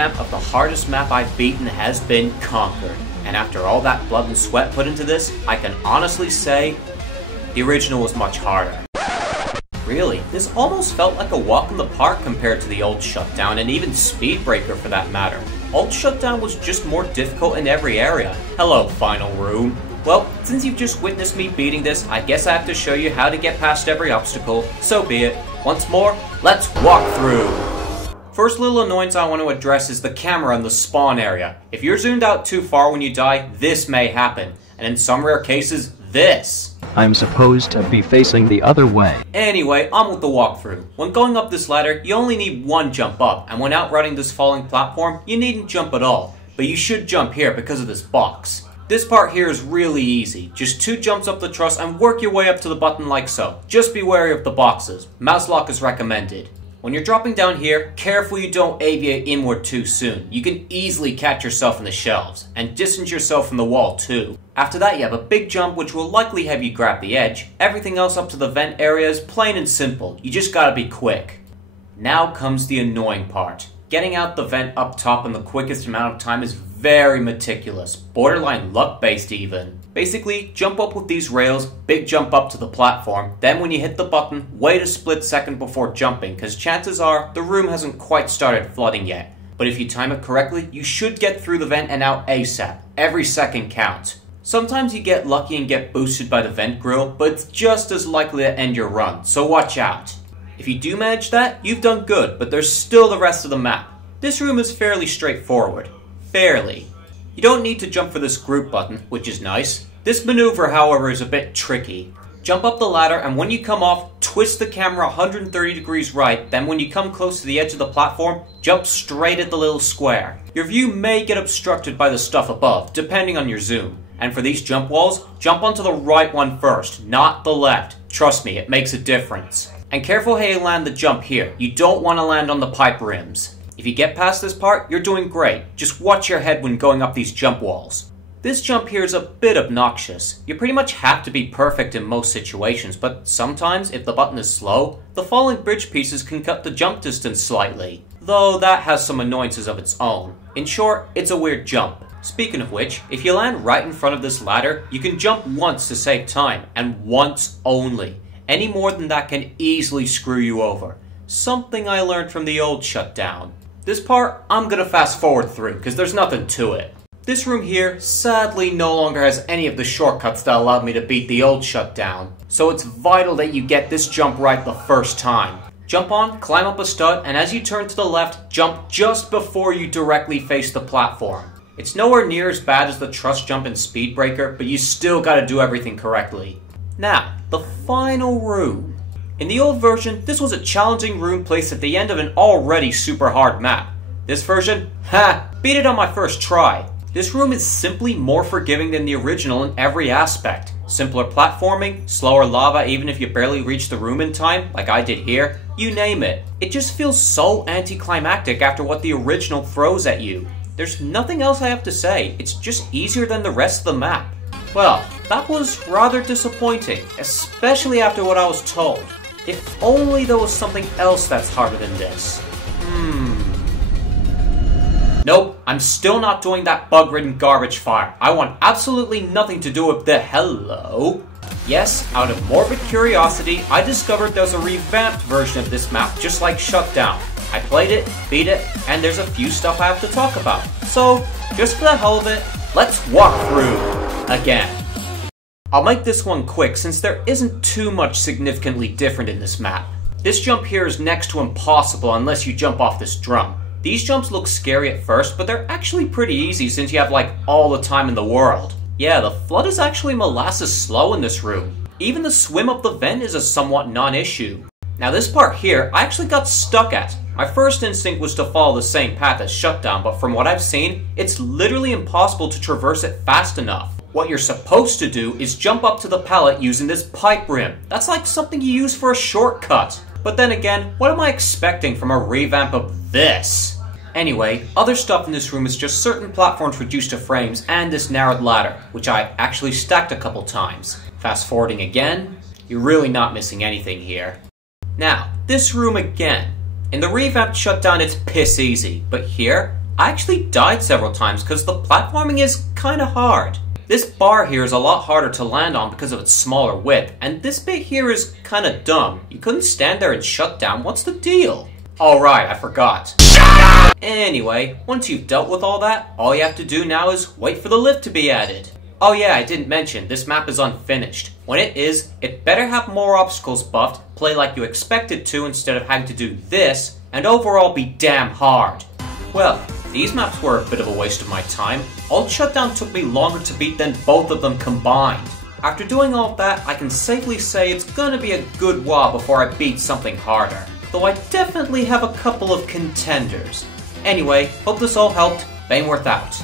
revamp of the hardest map I've beaten has been conquered. And after all that blood and sweat put into this, I can honestly say, the original was much harder. Really, this almost felt like a walk in the park compared to the old Shutdown, and even Speedbreaker for that matter. Old Shutdown was just more difficult in every area. Hello, final room. Well, since you've just witnessed me beating this, I guess I have to show you how to get past every obstacle, so be it. Once more, let's walk through! First little annoyance I want to address is the camera in the spawn area. If you're zoomed out too far when you die, this may happen. And in some rare cases, this. I'm supposed to be facing the other way. Anyway, on with the walkthrough. When going up this ladder, you only need one jump up, and when outrunning this falling platform, you needn't jump at all. But you should jump here because of this box. This part here is really easy. Just 2 jumps up the truss and work your way up to the button like so. Just be wary of the boxes. Mouse lock is recommended. When you're dropping down here, careful you don't aviate inward too soon. You can easily catch yourself in the shelves, and distance yourself from the wall too. After that you have a big jump which will likely have you grab the edge. Everything else up to the vent area is plain and simple. You just gotta be quick. Now comes the annoying part. Getting out the vent up top in the quickest amount of time is very meticulous, borderline luck-based even. Basically, jump up with these rails, big jump up to the platform, then when you hit the button, wait a split second before jumping, because chances are the room hasn't quite started flooding yet. But if you time it correctly, you should get through the vent and out ASAP. Every second counts. Sometimes you get lucky and get boosted by the vent grill, but it's just as likely to end your run, so watch out. If you do manage that, you've done good, but there's still the rest of the map. This room is fairly straightforward. Fairly. You don't need to jump for this group button, which is nice. This maneuver, however, is a bit tricky. Jump up the ladder, and when you come off, twist the camera 130 degrees right, then when you come close to the edge of the platform, jump straight at the little square. Your view may get obstructed by the stuff above, depending on your zoom. And for these jump walls, jump onto the right one first, not the left. Trust me, it makes a difference. And careful how you land the jump here. You don't want to land on the pipe rims. If you get past this part, you're doing great. Just watch your head when going up these jump walls. This jump here is a bit obnoxious. You pretty much have to be perfect in most situations, but sometimes, if the button is slow, the falling bridge pieces can cut the jump distance slightly. Though that has some annoyances of its own. In short, it's a weird jump. Speaking of which, if you land right in front of this ladder, you can jump once to save time, and once only. Any more than that can easily screw you over. Something I learned from the old Shutdown. This part, I'm gonna fast forward through, because there's nothing to it. This room here, sadly, no longer has any of the shortcuts that allowed me to beat the old Shutdown. So it's vital that you get this jump right the first time. Jump on, climb up a stud, and as you turn to the left, jump just before you directly face the platform. It's nowhere near as bad as the truss jump in Speedbreaker, but you still gotta do everything correctly. Now, the final room. In the old version, this was a challenging room placed at the end of an already super hard map. This version, beat it on my first try. This room is simply more forgiving than the original in every aspect. Simpler platforming, slower lava even if you barely reach the room in time, like I did here, you name it. It just feels so anticlimactic after what the original throws at you. There's nothing else I have to say, it's just easier than the rest of the map. Well, that was rather disappointing, especially after what I was told. If only there was something else that's harder than this. Nope, I'm still not doing that bug-ridden garbage fire. I want absolutely nothing to do with the hello. Yes, out of morbid curiosity, I discovered there's a revamped version of this map just like Shutdown. I played it, beat it, and there's a few stuff I have to talk about. So, just for the hell of it, let's walk through again. I'll make this one quick since there isn't too much significantly different in this map. This jump here is next to impossible unless you jump off this drum. These jumps look scary at first, but they're actually pretty easy since you have like all the time in the world. Yeah, the flood is actually molasses slow in this room. Even the swim up the vent is a somewhat non-issue. Now this part here, I actually got stuck at. My first instinct was to follow the same path as Shutdown, but from what I've seen, it's literally impossible to traverse it fast enough. What you're supposed to do is jump up to the pallet using this pipe rim. That's like something you use for a shortcut. But then again, what am I expecting from a revamp of this? Anyway, other stuff in this room is just certain platforms reduced to frames and this narrowed ladder, which I actually stacked a couple times. Fast forwarding again, you're really not missing anything here. Now, this room again. In the revamped Shutdown it's piss easy, but here, I actually died several times because the platforming is kinda hard. This bar here is a lot harder to land on because of its smaller width, and this bit here is kinda dumb. You couldn't stand there and shut down, what's the deal? Oh right, I forgot. Anyway, once you've dealt with all that, all you have to do now is wait for the lift to be added. Oh yeah, I didn't mention, this map is unfinished. When it is, it better have more obstacles buffed, play like you expect it to instead of having to do this, and overall be damn hard. Well, these maps were a bit of a waste of my time. Old Shutdown took me longer to beat than both of them combined. After doing all of that, I can safely say it's gonna be a good while before I beat something harder. Though I definitely have a couple of contenders. Anyway, hope this all helped. Baneworth out.